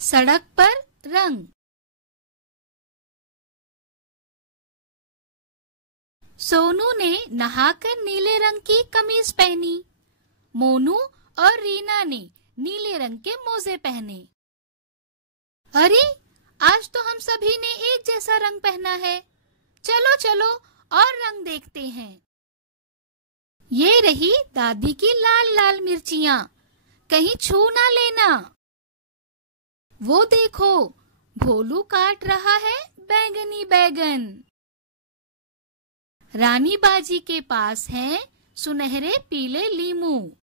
सड़क पर रंग। सोनू ने नहाकर नीले रंग की कमीज पहनी। मोनू और रीना ने नीले रंग के मोजे पहने। अरे, आज तो हम सभी ने एक जैसा रंग पहना है। चलो चलो और रंग देखते हैं। ये रही दादी की लाल लाल मिर्चियाँ, कहीं छू ना लेना। वो देखो, भोलू काट रहा है बैंगनी बैगन। रानी बाजी के पास हैं सुनहरे पीले लीमू।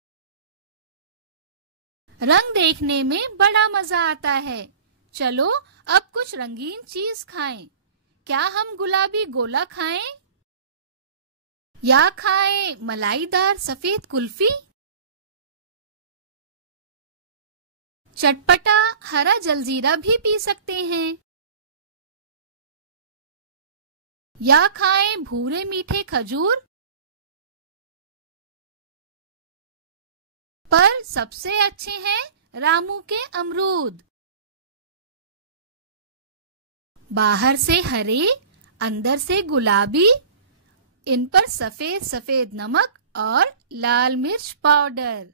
रंग देखने में बड़ा मजा आता है। चलो अब कुछ रंगीन चीज खाएं। क्या हम गुलाबी गोला खाएं या खाएं मलाईदार सफेद कुल्फी? चटपटा हरा जलजीरा भी पी सकते हैं या खाएं भूरे मीठे खजूर। पर सबसे अच्छे हैं रामू के अमरूद। बाहर से हरे, अंदर से गुलाबी, इन पर सफेद सफेद नमक और लाल मिर्च पाउडर।